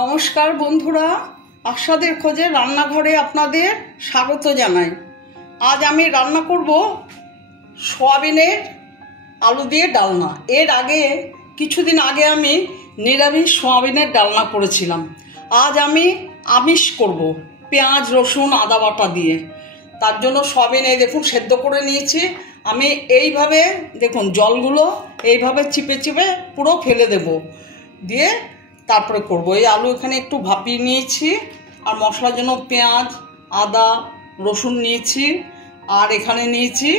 নমস্কার বন্ধুরা, আশাদের খোঁজে রান্নাঘরে আপনাদের স্বাগত জানাই। আজ আমি রান্না করব সয়াবিনের আলু দিয়ে ডালনা। এর আগে কিছুদিন আগে আমি নিরামিষ সয়াবিনের ডালনা করেছিলাম। আজ আমি আমিষ করব, পেঁয়াজ রসুন আদা বাটা দিয়ে। তার জন্য সয়াবিন এই দেখুন সেদ্ধ করে নিয়েছি। আমি এইভাবে দেখুন জলগুলো এইভাবে চিপে চিপে পুরো ফেলে দেব, দিয়ে তারপরে করব। এই আলু এখানে একটু ভাপিয়ে নিয়েছি, আর মশলার জন্য পেঁয়াজ আদা রসুন নিয়েছি, আর এখানে নিয়েছি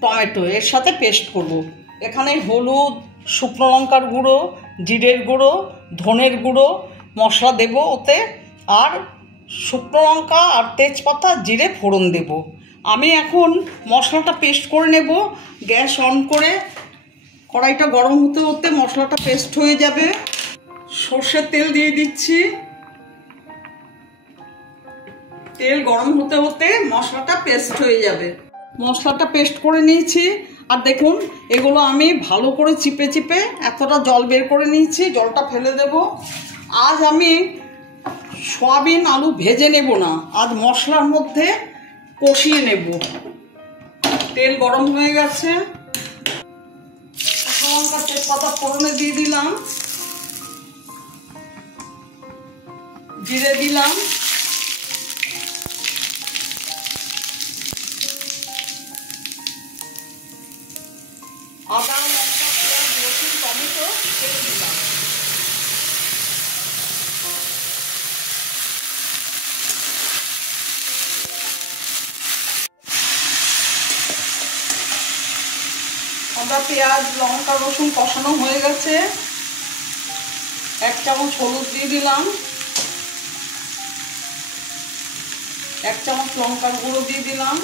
টমেটো, এর সাথে পেস্ট করব। এখানে হলুদ, শুকনো লঙ্কার গুঁড়ো, জিরের গুঁড়ো, ধনের গুঁড়ো মশলা দেব ওতে, আর শুকনো লঙ্কা আর তেজপাতা জিরে ফোড়ন দেব। আমি এখন মশলাটা পেস্ট করে নেব। গ্যাস অন করে কড়াইটা গরম হতে হতে মশলাটা পেস্ট হয়ে যাবে। সর্ষের তেল দিয়ে দিচ্ছি। তেল গরম হতে হতে মশলাটা পেস্ট হয়ে যাবে। মশলাটা পেস্ট করে নিয়েছি, আর দেখুন এগুলো আমি ভালো করে চিপে চিপে এতটা জল বের করে নিয়েছি, জলটা ফেলে দেব। আজ আমি সয়াবিন আলু ভেজে নেব না, আজ মশলার মধ্যে কষিয়ে নেব। তেল গরম হয়ে গেছে, শুকনো লঙ্কা তেজপাতা ফোড়নে দিয়ে দিলাম, জিরে দিলাম, আদা লঙ্কা পেঁয়াজ রসুন টমেটো কেটে দিলাম। আদা পেঁয়াজ লঙ্কা রসুন কষানো হয়ে গেছে। 1 চামচ হলুদ দিয়ে দিলাম, 1 চামচ লঙ্কার গুঁড়ো দিয়ে দিলাম,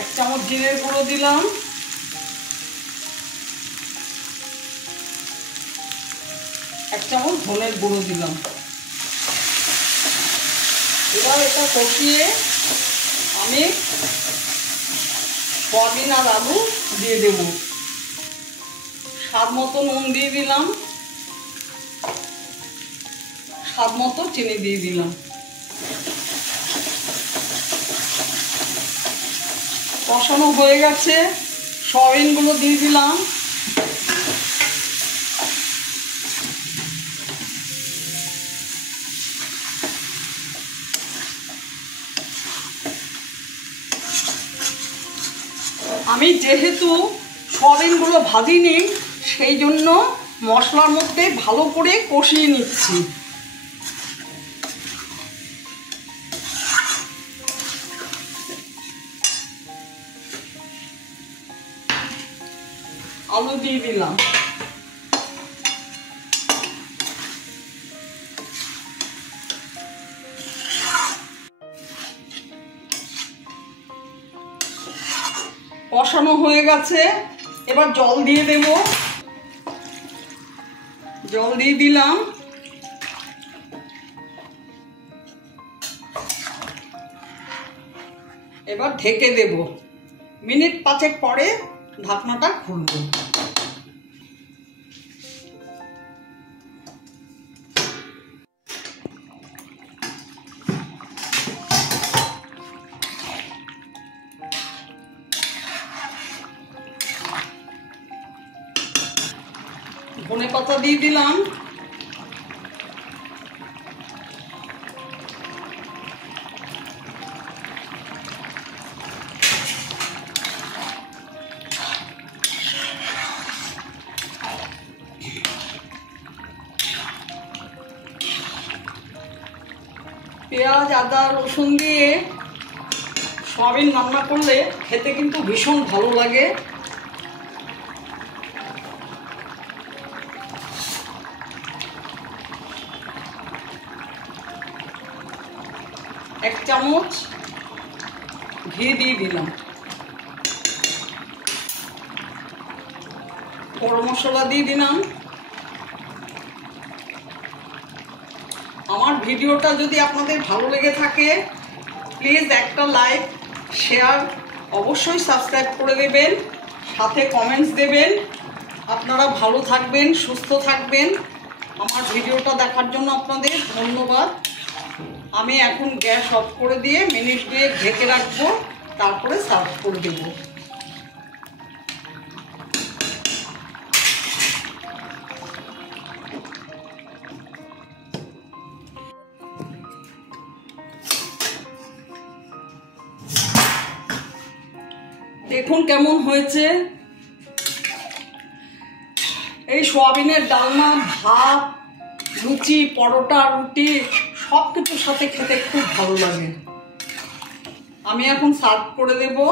1 চামচ জিরের গুঁড়ো দিলাম, 1 চামচ ধনের গুঁড়ো দিলাম। এবার এটা কষিয়ে আমি সয়াবিন আর আলু দিয়ে দেব। স্বাদ মতো নুন দিয়ে দিলাম, স্বাদ মতো চিনি দিয়ে দিলাম। কষানো হয়ে গেছে, সয়াবিনগুলো দিয়ে দিলাম। আমি যেহেতু সয়াবিনগুলো ভাজিনি, সেই জন্য মশলার মধ্যে ভালো করে কষিয়ে নিচ্ছি। আলু দিয়ে দিলাম, কষানো হয়ে গেছে। এবার জল দিয়ে দেব, জল দিয়ে দিলাম। এবার ঢেকে দেব, মিনিট 5 পরে ঢাকনাটা খুলব। ধনে পাতা দিয়ে দিলাম, পেঁয়াজ আদা রসুন দিয়ে সয়াবিন রান্না করলে খেতে কিন্তু ভীষণ ভালো লাগে। এক চামচ ঘি দিয়ে দিলাম, গরম মশলা দিয়ে দিলাম। আমার ভিডিওটা যদি আপনাদের ভালো লেগে থাকে, প্লিজ একটা লাইক শেয়ার অবশ্যই সাবস্ক্রাইব করে দেবেন, সাথে কমেন্টস দেবেন। আপনারা ভালো থাকবেন, সুস্থ থাকবেন। আমার ভিডিওটা দেখার জন্য আপনাদের ধন্যবাদ। আমি এখন গ্যাস অফ করে দিয়ে মিনিট 2 ঢেকে রাখবো, তারপরে সার্ভ করে দেবো। দেখুন কেমন হয়েছে। এই সোয়াবিনের ডালনা ভাত, লুচি, পরোটা, রুটি সব কিছুর সাথে খেতে খুব ভালো লাগে। আমি এখন সার্ভ করে দেবো।